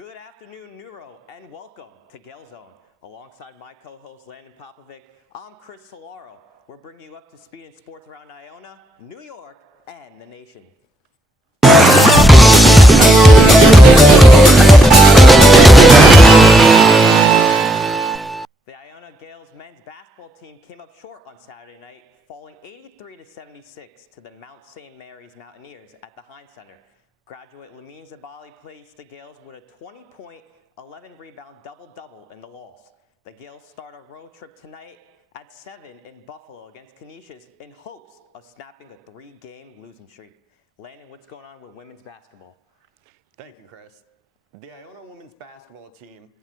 Good afternoon, Neuro, and welcome to Gael Zone. Alongside my co-host, Landon Popovic, I'm Chris Cilauro. We're bringing you up to speed in sports around Iona, New York, and the nation. The Iona Gaels men's basketball team came up short on Saturday night, falling 83-76 to the Mount St. Mary's Mountaineers at the Heinz Center. Graduate Lamine Zabali placed the Gaels with a 20-point, 11-rebound double-double in the loss. The Gaels start a road trip tonight at 7 in Buffalo against Canisius in hopes of snapping a 3-game losing streak. Landon, what's going on with women's basketball? Thank you, Chris. The Iona women's basketball team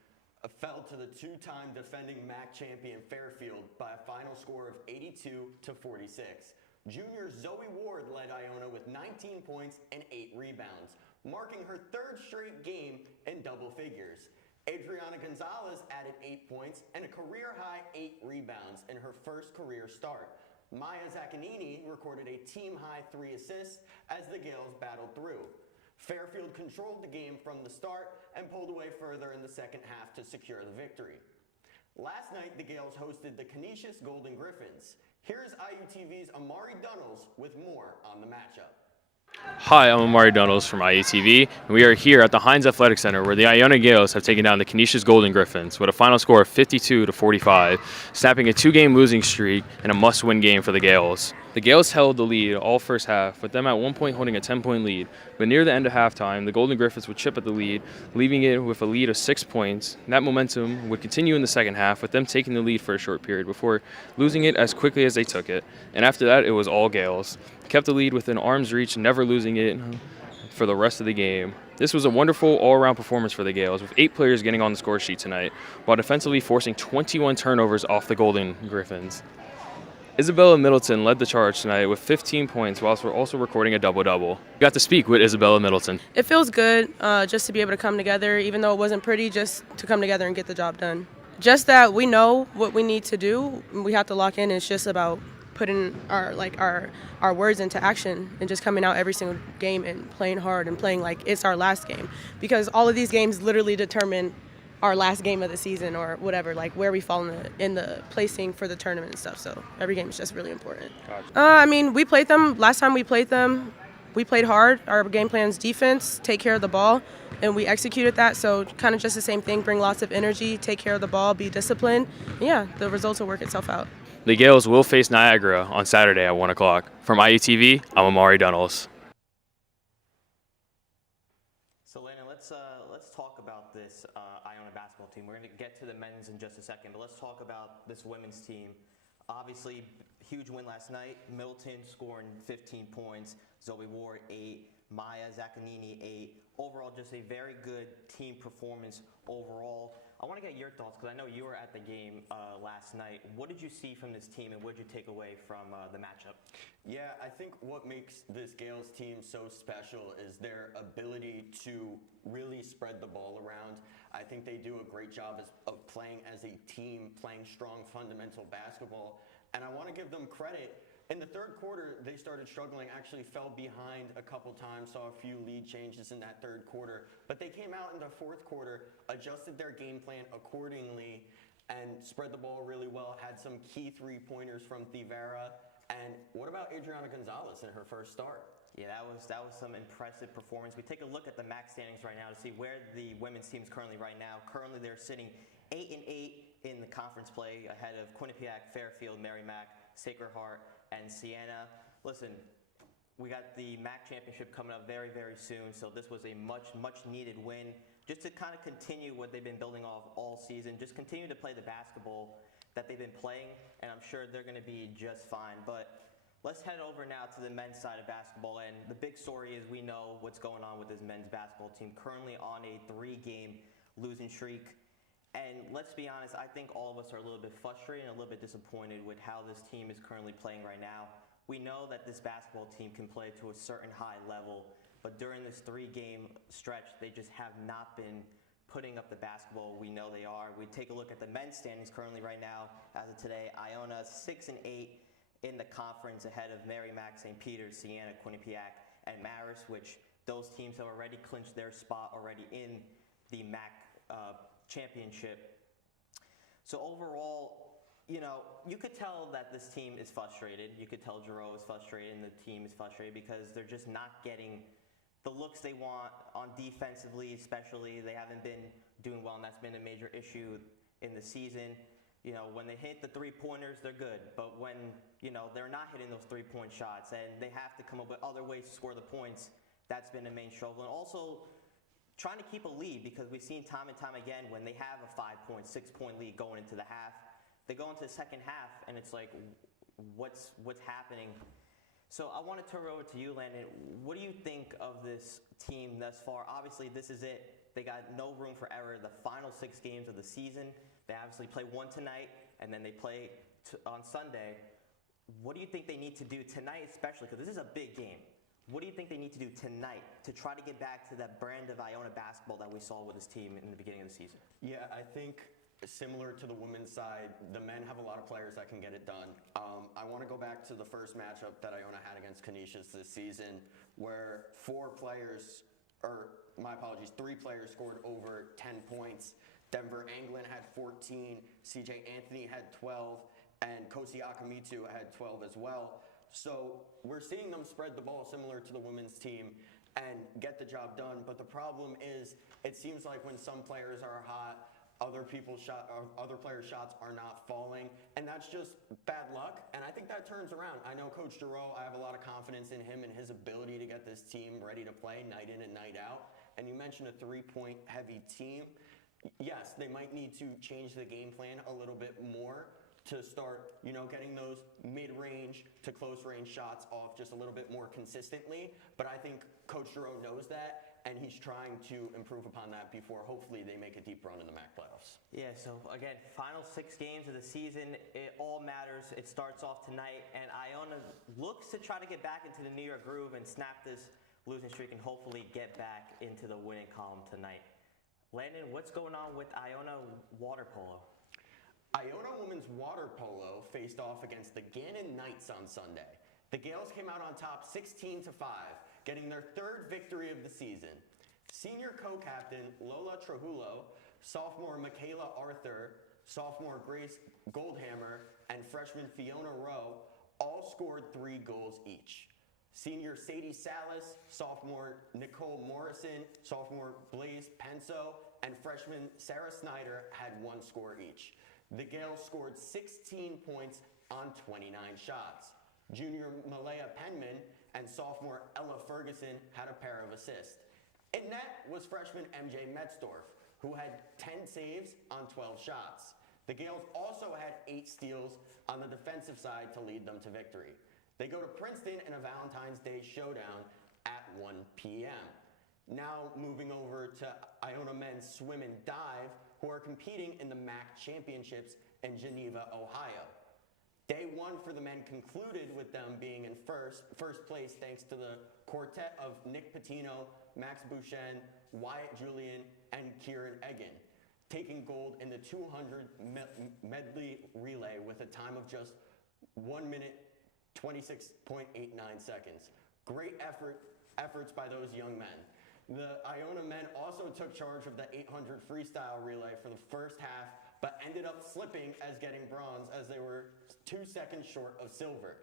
fell to the two-time defending MAC champion Fairfield by a final score of 82-46. Junior Zoe Ward led Iona with 19 points and 8 rebounds, marking her third straight game in double figures. Adriana Gonzalez added 8 points and a career-high 8 rebounds in her first career start. Maya Zaccanini recorded a team-high 3 assists as the Gaels battled through. Fairfield controlled the game from the start and pulled away further in the second half to secure the victory. Last night, the Gaels hosted the Canisius Golden Griffins. Here's IUTV's Amari Dunnells with more on the matchup. Hi, I'm Amari Dunnells from IUTV, and we are here at the Heinz Athletic Center where the Iona Gaels have taken down the Canisius Golden Griffins with a final score of 52-45, snapping a 2-game losing streak and a must-win game for the Gaels. The Gaels held the lead all first half, with them at one point holding a 10-point lead, but near the end of halftime, the Golden Griffins would chip at the lead, leaving it with a lead of 6 points. That momentum would continue in the second half, with them taking the lead for a short period before losing it as quickly as they took it, and after that, it was all Gaels. Kept the lead within arm's reach, never losing it for the rest of the game. This was a wonderful all-around performance for the Gaels, with 8 players getting on the score sheet tonight, while defensively forcing 21 turnovers off the Golden Griffins. Isabella Middleton led the charge tonight with 15 points, whilst we're also recording a double-double. We got to speak with Isabella Middleton. It feels good just to be able to come together, even though it wasn't pretty, just to come together and get the job done. Just that we know what we need to do. We have to lock in. It's just about putting our words into action and just coming out every single game and playing hard and playing like it's our last game, because all of these games literally determine our last game of the season or whatever, like where we fall in the placing for the tournament and stuff. So every game is just really important. Gotcha. We played them last time. We played hard. Our game plan's defense, take care of the ball, and we executed that. So kind of just the same thing, bring lots of energy, take care of the ball, be disciplined. Yeah, the results will work itself out. The Gaels will face Niagara on Saturday at 1 o'clock. From IUTV, I'm Amari Dunnells. So, Landon, let's talk about this Iona basketball team. We're going to get to the men's in just a second, but let's talk about this women's team. Obviously, huge win last night. Middleton scoring 15 points, Zoe Ward 8, Maya Zaccanini 8. Overall, just a very good team performance overall. I want to get your thoughts, because I know you were at the game last night. What did you see from this team, and what did you take away from the matchup? Yeah, I think what makes this Gaels team so special is their ability to really spread the ball around. I think they do a great job of playing as a team, playing strong fundamental basketball, and I want to give them credit. In the third quarter, they started struggling, actually fell behind a couple times, saw a few lead changes in that third quarter. But they came out in the fourth quarter, adjusted their game plan accordingly, and spread the ball really well, had some key three-pointers from Thivera. And what about Adriana Gonzalez in her first start? Yeah, that was some impressive performance. We take a look at the MAC standings right now to see where the women's team is currently right now. Currently, they're sitting 8-8 in the conference play, ahead of Quinnipiac, Fairfield, Merrimack, Sacred Heart, and Siena. Listen, we got the MAC championship coming up very, very soon, so this was a much needed win just to kind of continue what they've been building off all season, just continue to play the basketball that they've been playing, and I'm sure they're going to be just fine. But let's head over now to the men's side of basketball, and the big story is we know what's going on with this men's basketball team, currently on a 3-game losing streak. And let's be honest, I think all of us are a little bit frustrated and a little bit disappointed with how this team is currently playing right now. We know that this basketball team can play to a certain high level, but during this 3-game stretch, they just have not been putting up the basketball we know they are. We take a look at the men's standings currently right now. As of today, Iona 6-8 in the conference, ahead of Merrimack, St. Peter's, Siena, Quinnipiac, and Marist, which those teams have already clinched their spot already in the MAC championship. So overall, you know, you could tell that this team is frustrated. You could tell Gioio is frustrated and the team is frustrated because they're just not getting the looks they want on defensively, especially. They haven't been doing well, and that's been a major issue in the season. You know, when they hit the three-pointers, they're good. But when, you know, they're not hitting those three-point shots and they have to come up with other ways to score the points, that's been a main struggle. And also trying to keep a lead, because we've seen time and time again when they have a 5-point, 6-point lead going into the half, they go into the second half and it's like, what's happening? So I want to turn it over to you, Landon. What do you think of this team thus far? Obviously, this is it. They got no room for error. The final 6 games of the season. They obviously play one tonight, and then they play on Sunday. What do you think they need to do tonight, especially because this is a big game? What do you think they need to do tonight to try to get back to that brand of Iona basketball that we saw with this team in the beginning of the season? Yeah, I think similar to the women's side, the men have a lot of players that can get it done. I want to go back to the first matchup that Iona had against Canisius this season, where 3 players scored over 10 points. Denver Anglin had 14, CJ Anthony had 12, and Kosi Akamitsu had 12 as well. So we're seeing them spread the ball similar to the women's team and get the job done. But the problem is, it seems like when some players are hot, other players' shots are not falling, and that's just bad luck. And I think that turns around. I know Coach Gioio, I have a lot of confidence in him and his ability to get this team ready to play night in and night out. And you mentioned a 3-point heavy team. Yes, they might need to change the game plan a little bit more to start, you know, getting those mid-range to close-range shots off just a little bit more consistently. But I think Coach Gioio knows that, and he's trying to improve upon that before hopefully they make a deep run in the MAC playoffs. Yeah, so again, final 6 games of the season, it all matters. It starts off tonight, and Iona looks to try to get back into the New York groove and snap this losing streak and hopefully get back into the winning column tonight. Landon, what's going on with Iona water polo? Iona women's water polo faced off against the Gannon Knights on Sunday. The Gales came out on top 16-5, getting their 3rd victory of the season. Senior co-captain Lola Trujillo, sophomore Michaela Arthur, sophomore Grace Goldhammer, and freshman Fiona Rowe all scored 3 goals each. Senior Sadie Salas, sophomore Nicole Morrison, sophomore Blaze Penso, and freshman Sarah Snyder had 1 score each. The Gales scored 16 points on 29 shots. Junior Malaya Penman and sophomore Ella Ferguson had a pair of assists. In net was freshman MJ Metzdorf, who had 10 saves on 12 shots. The Gales also had 8 steals on the defensive side to lead them to victory. They go to Princeton in a Valentine's Day showdown at 1 p.m. Now moving over to Iona men's swim and dive, who are competing in the MAC championships in Geneva, Ohio. Day 1 for the men concluded with them being in first place thanks to the quartet of Nick Patino, Max Bouchen, Wyatt Julian, and Kieran Egan, taking gold in the 200 medley relay with a time of just 1 minute 26.89 seconds. Great efforts by those young men. The Iona men also took charge of the 800 freestyle relay for the first half, but ended up slipping as getting bronze as they were 2 seconds short of silver.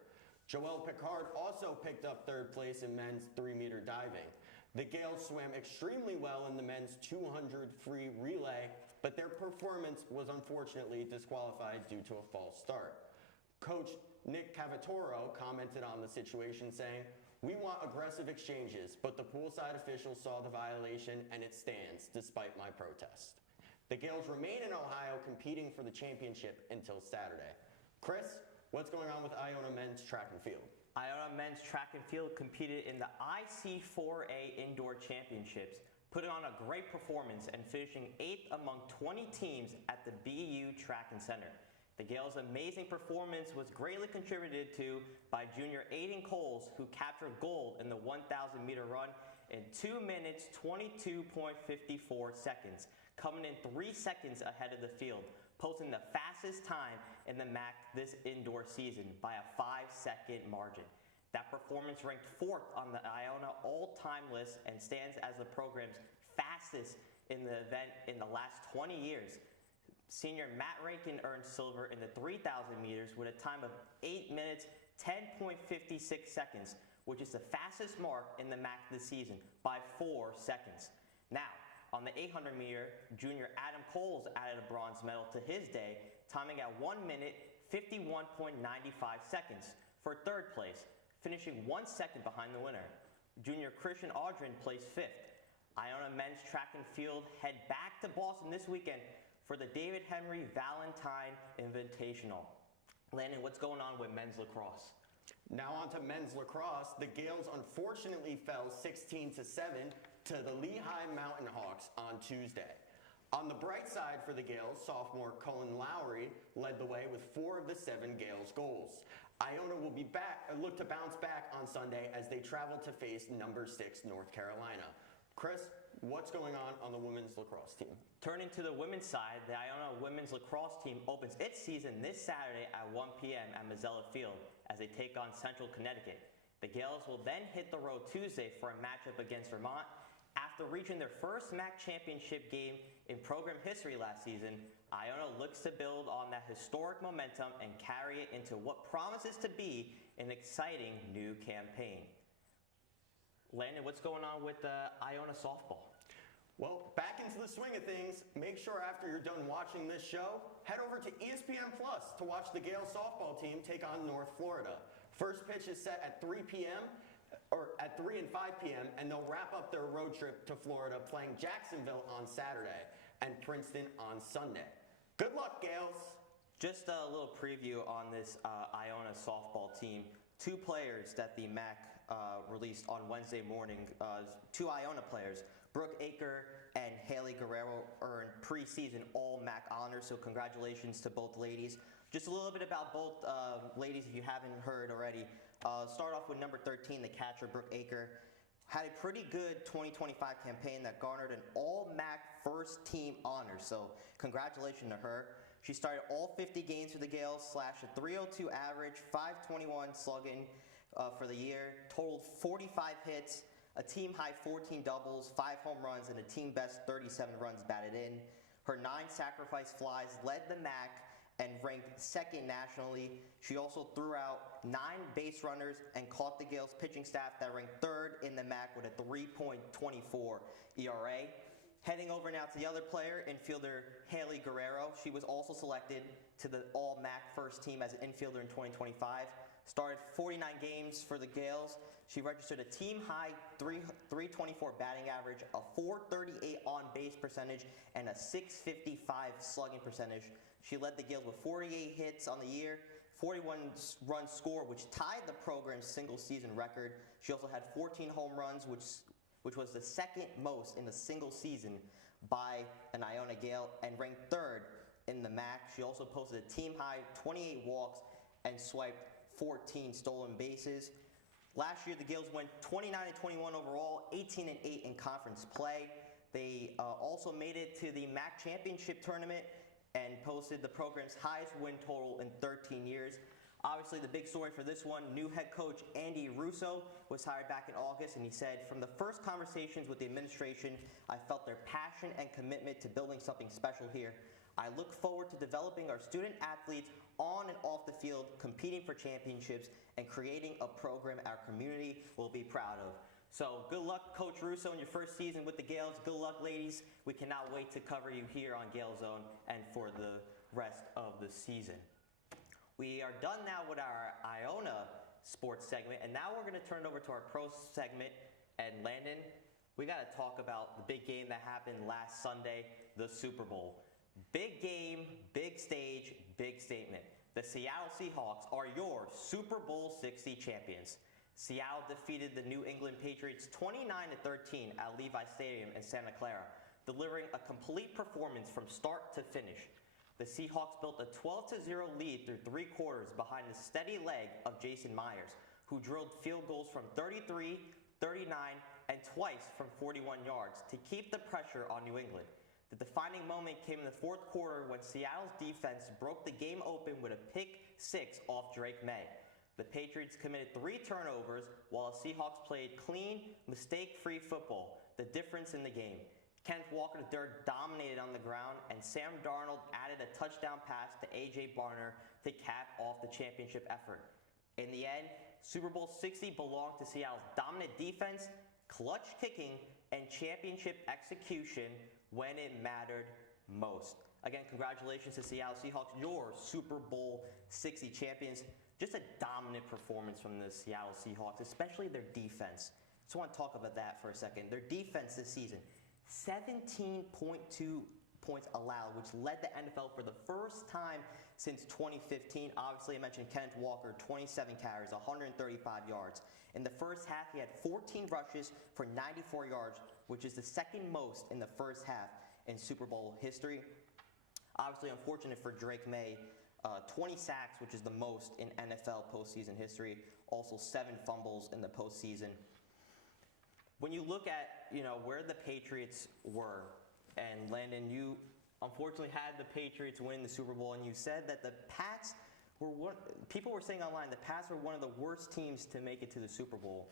Joelle Picard also picked up 3rd place in men's 3-meter diving. The Gales swam extremely well in the men's 200 free relay, but their performance was unfortunately disqualified due to a false start. Coach Nick Cavatoro commented on the situation saying, "We want aggressive exchanges, but the poolside officials saw the violation and it stands despite my protest." The Gales remain in Ohio competing for the championship until Saturday. Chris, what's going on with Iona men's track and field? Iona men's track and field competed in the IC4A Indoor Championships, putting on a great performance and finishing 8th among 20 teams at the BU Track and Center. The Gales' amazing performance was greatly contributed to by junior Aiden Coles, who captured gold in the 1,000-meter run in 2 minutes 22.54 seconds, coming in 3 seconds ahead of the field, posting the fastest time in the MAC this indoor season by a 5-second margin. That performance ranked 4th on the Iona all-time list and stands as the program's fastest in the event in the last 20 years. Senior Matt Rankin earned silver in the 3,000 meters with a time of 8 minutes, 10.56 seconds, which is the fastest mark in the MAC this season by 4 seconds. Now, on the 800 meter, junior Adam Coles added a bronze medal to his day, timing at 1 minute, 51.95 seconds for third place, finishing 1 second behind the winner. Junior Christian Audrin placed fifth. Iona men's track and field head back to Boston this weekend for the David Henry Valentine Invitational. Landon, what's going on with men's lacrosse? Now on to men's lacrosse. The Gaels unfortunately fell 16-7 to the Lehigh Mountain Hawks on Tuesday. On the bright side for the Gaels, sophomore Cullen Lowry led the way with 4 of the 7 Gaels goals. Iona will be look to bounce back on Sunday as they travel to face number 6 North Carolina. Chris, what's going on the women's lacrosse team? Turning to the women's side, the Iona women's lacrosse team opens its season this Saturday at 1 p.m. at Mazzella Field as they take on Central Connecticut. The Gaels will then hit the road Tuesday for a matchup against Vermont. After reaching their first MAC championship game in program history last season, Iona looks to build on that historic momentum and carry it into what promises to be an exciting new campaign. Landon, what's going on with Iona softball? Well, back into the swing of things. Make sure after you're done watching this show, head over to ESPN Plus to watch the Gael softball team take on North Florida. First pitch is set at 3 p.m. or at 3 and 5 p.m. and they'll wrap up their road trip to Florida playing Jacksonville on Saturday and Princeton on Sunday. Good luck, Gaels. Just a little preview on this Iona softball team. 2 players that the MAC released on Wednesday morning, 2 Iona players, Brooke Aker and Haley Guerrero, earned preseason All-MAC honors, so congratulations to both ladies. Just a little bit about both ladies if you haven't heard already. Start off with number 13, the catcher, Brooke Aker. Had a pretty good 2025 campaign that garnered an All-MAC first team honor, so congratulations to her. She started all 50 games for the Gaels, slashed a .302 average, .521 slugging for the year, totaled 45 hits, a team-high 14 doubles, 5 home runs, and a team-best 37 runs batted in. Her 9 sacrifice flies led the MAC and ranked second nationally. She also threw out 9 base runners and caught the Gaels pitching staff that ranked third in the MAC with a 3.24 ERA. Heading over now to the other player, infielder Haley Guerrero. She was also selected to the All-MAC first team as an infielder in 2025. Started 49 games for the Gaels. She registered a team-high 324 batting average, a 438 on-base percentage, and a 655 slugging percentage. She led the Gaels with 48 hits on the year, 41 runs scored, which tied the program's single-season record. She also had 14 home runs, which was the second most in a single season by an Iona Gael and ranked third in the MAC. She also posted a team-high 28 walks and swiped 14 stolen bases. Last year, the Gaels went 29-21 overall, 18-8 in conference play. They also made it to the MAC championship tournament and posted the program's highest win total in 13 years. Obviously, the big story for this one, new head coach Andy Russo was hired back in August, and he said, "From the first conversations with the administration, I felt their passion and commitment to building something special here. I look forward to developing our student athletes on and off the field, competing for championships, and creating a program our community will be proud of." So good luck, Coach Russo, in your first season with the Gaels. Good luck, ladies. We cannot wait to cover you here on Gael Zone and for the rest of the season. We are done now with our Iona sports segment, and now we're going to turn it over to our pro segment. And Landon, we got to talk about the big game that happened last Sunday, the Super Bowl. Big game, big stage, big statement. The Seattle Seahawks are your Super Bowl 60 champions. Seattle defeated the New England Patriots 29-13 at Levi Stadium in Santa Clara, delivering a complete performance from start to finish. The Seahawks built a 12-0 lead through 3 quarters behind the steady leg of Jason Myers, who drilled field goals from 33, 39, and twice from 41 yards to keep the pressure on New England. The defining moment came in the fourth quarter when Seattle's defense broke the game open with a pick 6 off Drake May. The Patriots committed 3 turnovers while the Seahawks played clean, mistake-free football, the difference in the game. Kenneth Walker III dominated on the ground, and Sam Darnold added a touchdown pass to A.J. Barner to cap off the championship effort. In the end, Super Bowl 60 belonged to Seattle's dominant defense, clutch kicking, and championship execution when it mattered most. Again, congratulations to Seattle Seahawks, your Super Bowl 60 champions. Just a dominant performance from the Seattle Seahawks, especially their defense. Just want to talk about that for a second. Their defense this season, 17.2 points allowed, which led the NFL for the first time since 2015. Obviously, I mentioned Kenneth Walker, 27 carries, 135 yards. In the first half, he had 14 rushes for 94 yards, which is the second most in the first half in Super Bowl history. Obviously, unfortunate for Drake May, 20 sacks, which is the most in NFL postseason history. Also, 7 fumbles in the postseason. When you look at where the Patriots were, and Landon, you unfortunately had the Patriots win the Super Bowl, and you said that the Pats were people were saying online the Pats were one of the worst teams to make it to the Super Bowl.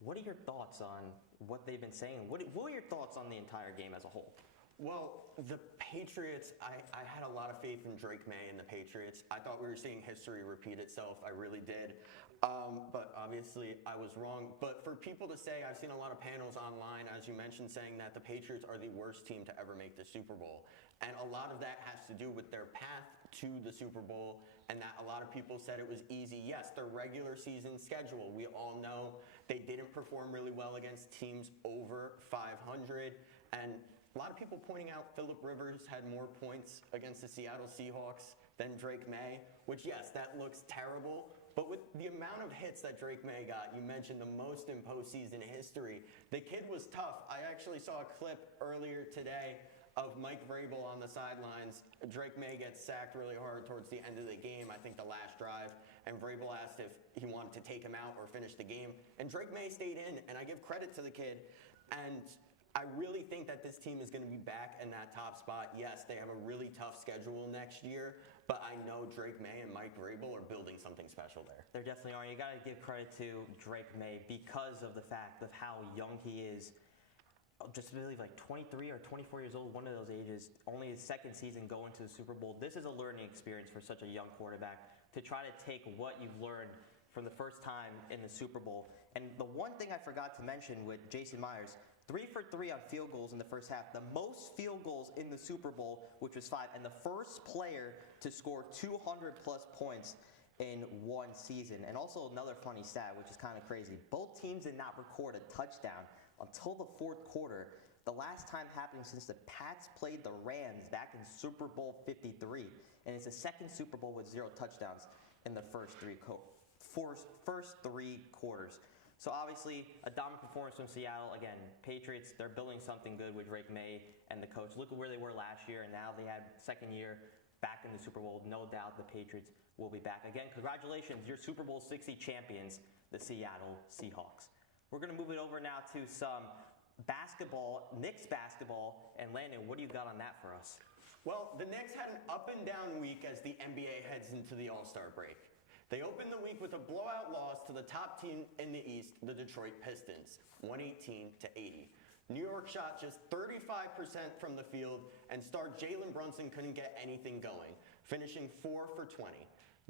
What are your thoughts on what they've been saying? What are your thoughts on the entire game as a whole? Well, the Patriots, I had a lot of faith in Drake May and the Patriots. I thought we were seeing history repeat itself. I really did. But obviously, I was wrong. But for people to say, I've seen a lot of panels online, as you mentioned, saying that the Patriots are the worst team to ever make the Super Bowl. And a lot of that has to do with their path to the Super Bowl, and that a lot of people said it was easy. Yes, their regular season schedule, we all know they didn't perform really well against teams over 500. And a lot of people pointing out Phillip Rivers had more points against the Seattle Seahawks than Drake May, which, yes, that looks terrible. But with the amount of hits that Drake May got, you mentioned the most in postseason history, the kid was tough. I actually saw a clip earlier today of Mike Vrabel on the sidelines. Drake May gets sacked really hard towards the end of the game, I think the last drive, and Vrabel asked if he wanted to take him out or finish the game. And Drake May stayed in, and I give credit to the kid. And I really think that this team is going to be back in that top spot. Yes, they have a really tough schedule next year, but I know Drake May and Mike Vrabel are building something special there. There definitely are. You got to give credit to Drake May because of the fact of how young he is. Just believe like 23 or 24 years old, one of those ages, only his second season going to the Super Bowl. This is a learning experience for such a young quarterback to try to take what you've learned from the first time in the Super Bowl. And the one thing I forgot to mention with Jason Myers, 3 for 3 on field goals in the first half. The most field goals in the Super Bowl, which was 5. And the first player to score 200-plus points in one season. And also another funny stat, which is kind of crazy. Both teams did not record a touchdown until the fourth quarter. The last time happening since the Pats played the Rams back in Super Bowl 53. And it's the second Super Bowl with 0 touchdowns in the first three quarters. So obviously, a dominant performance from Seattle. Again, Patriots, they're building something good with Drake May and the coach. Look at where they were last year, and now they had second year back in the Super Bowl. No doubt the Patriots will be back. Again, congratulations, your Super Bowl 60 champions, the Seattle Seahawks. We're going to move it over now to some basketball, Knicks basketball. And Landon, what do you got on that for us? Well, the Knicks had an up and down week as the NBA heads into the All-Star break. They opened the week with a blowout loss to the top team in the East, the Detroit Pistons, 118-80. New York shot just 35% from the field, and star Jalen Brunson couldn't get anything going, finishing 4 for 20.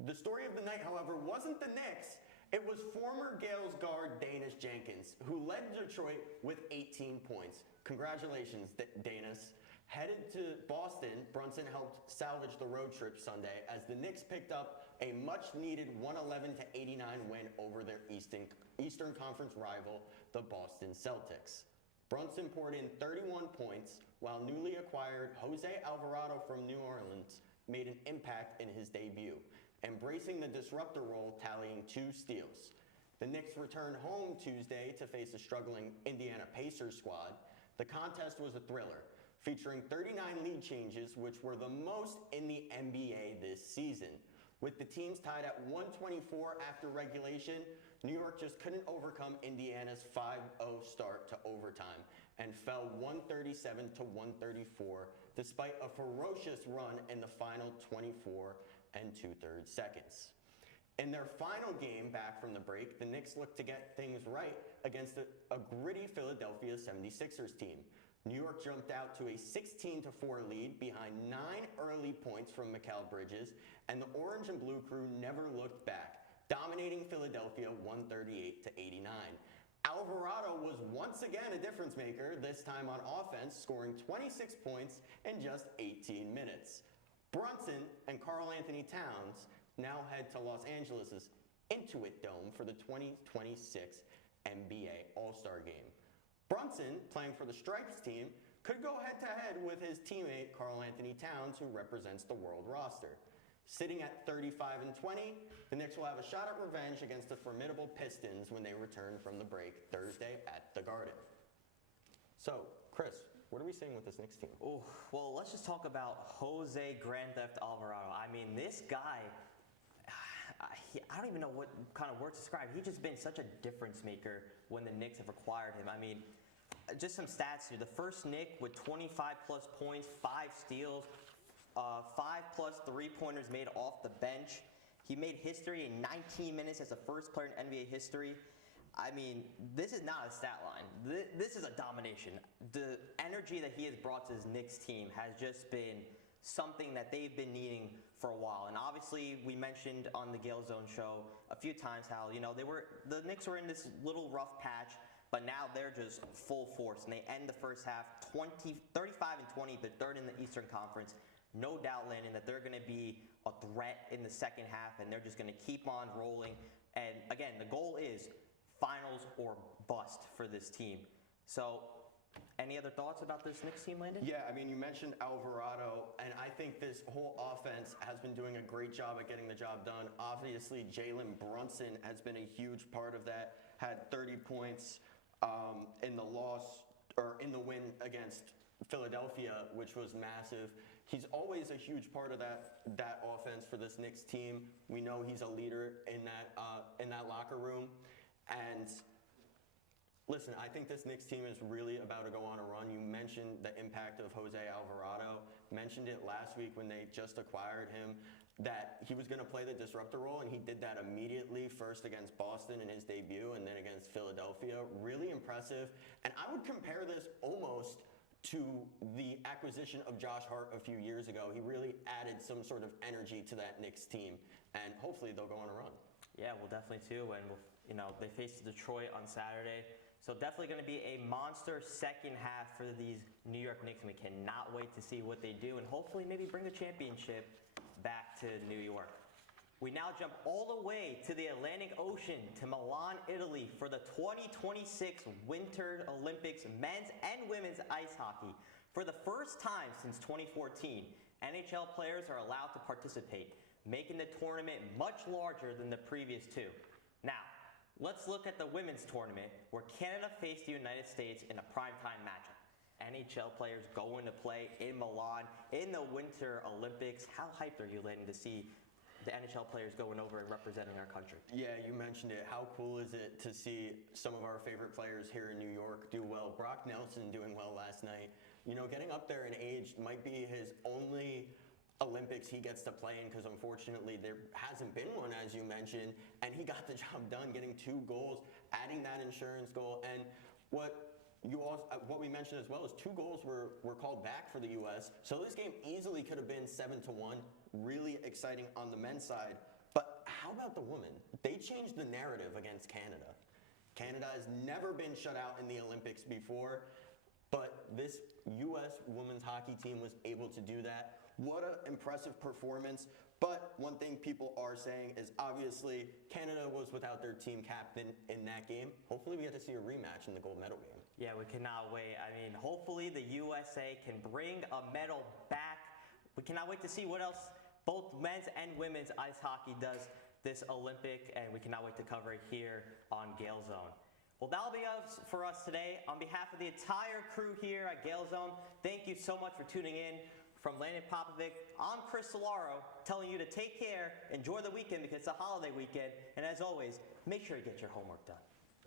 The story of the night, however, wasn't the Knicks. It was former Gales guard Danis Jenkins, who led Detroit with 18 points. Congratulations, Danis. Headed to Boston, Brunson helped salvage the road trip Sunday as the Knicks picked up a much-needed 111-89 win over their Eastern Conference rival, the Boston Celtics. Brunson poured in 31 points, while newly acquired Jose Alvarado from New Orleans made an impact in his debut, embracing the disruptor role, tallying 2 steals. The Knicks returned home Tuesday to face a struggling Indiana Pacers squad. The contest was a thriller, featuring 39 lead changes, which were the most in the NBA this season. With the teams tied at 124 after regulation, New York just couldn't overcome Indiana's 5-0 start to overtime and fell 137-134 despite a ferocious run in the final 24 2/3 seconds. In their final game back from the break, the Knicks looked to get things right against a gritty Philadelphia 76ers team. New York jumped out to a 16-4 lead behind 9 early points from Mikal Bridges, and the orange and blue crew never looked back, dominating Philadelphia 138-89. Alvarado was once again a difference maker, this time on offense, scoring 26 points in just 18 minutes. Brunson and Karl Anthony Towns now head to Los Angeles' Intuit Dome for the 2026 NBA All-Star Game. Brunson, playing for the Stripes team, could go head-to-head with his teammate Karl Anthony Towns, who represents the world roster. Sitting at 35-20, the Knicks will have a shot at revenge against the formidable Pistons when they return from the break Thursday at the Garden. So, Chris, what are we seeing with this Knicks team? Oh, well, let's just talk about Jose Grand Theft Alvarado. I mean, this guy, I don't even know what kind of words to describe. He's just been such a difference maker when the Knicks have acquired him. I mean, just some stats here. The first Knick with 25-plus points, 5 steals, 5-plus three-pointers made off the bench. He made history in 19 minutes as the first player in NBA history. I mean, this is not a stat line. This is a domination. The energy that he has brought to his Knicks team has just been something that they've been needing for a while. And obviously, we mentioned on the Gael Zone show a few times how, the Knicks were in this little rough patch, but now they're just full force. And they end the first half 35-20, the third in the Eastern Conference. No doubt, Landon, that they're going to be a threat in the second half, and they're just going to keep on rolling. And again, the goal is finals or bust for this team. So, any other thoughts about this Knicks team, Landon? Yeah, I mean, you mentioned Alvarado, and I think this whole offense has been doing a great job at getting the job done. Obviously, Jalen Brunson has been a huge part of that, had 30 points in the loss, or in the win against Philadelphia, which was massive. He's always a huge part of that offense for this Knicks team. We know he's a leader in that locker room. And listen, I think this Knicks team is really about to go on a run. You mentioned the impact of Jose Alvarado. Mentioned it last week when they just acquired him, that he was going to play the disruptor role, and he did that immediately, first against Boston in his debut and then against Philadelphia. Really impressive. And I would compare this almost to the acquisition of Josh Hart a few years ago. He really added some sort of energy to that Knicks team, and hopefully they'll go on a run. Yeah, well, definitely too. And they face Detroit on Saturday, so definitely going to be a monster second half for these New York Knicks, and we cannot wait to see what they do, and hopefully maybe bring the championship back to New York. We now jump all the way to the Atlantic Ocean, to Milan, Italy, for the 2026 Winter Olympics men's and women's ice hockey. For the first time since 2014, NHL players are allowed to participate, making the tournament much larger than the previous two. Now, let's look at the women's tournament, where Canada faced the United States in a primetime matchup. NHL players going to play in Milan in the Winter Olympics. How hyped are you, Landon, to see the NHL players going over and representing our country? Yeah, you mentioned it. How cool is it to see some of our favorite players here in New York do well? Brock Nelson doing well last night. Getting up there in age might be his only Olympics he gets to play in, because unfortunately there hasn't been one, as you mentioned, and he got the job done, getting 2 goals, adding that insurance goal. And what we mentioned as well is 2 goals were called back for the U.S. So this game easily could have been 7-1. Really exciting on the men's side. But how about the women? They changed the narrative against Canada. Canada has never been shut out in the Olympics before, but this U.S. women's hockey team was able to do that. What an impressive performance. But one thing people are saying is, obviously, Canada was without their team captain in that game. Hopefully we get to see a rematch in the gold medal game. Yeah, we cannot wait. I mean, hopefully the USA can bring a medal back. We cannot wait to see what else both men's and women's ice hockey does this Olympic, and we cannot wait to cover it here on Gael Zone. Well, that'll be us for us today. On behalf of the entire crew here at Gael Zone, thank you so much for tuning in. From Landon Popovic, I'm Chris Cilauro, telling you to take care, enjoy the weekend because it's a holiday weekend, and as always, make sure you get your homework done.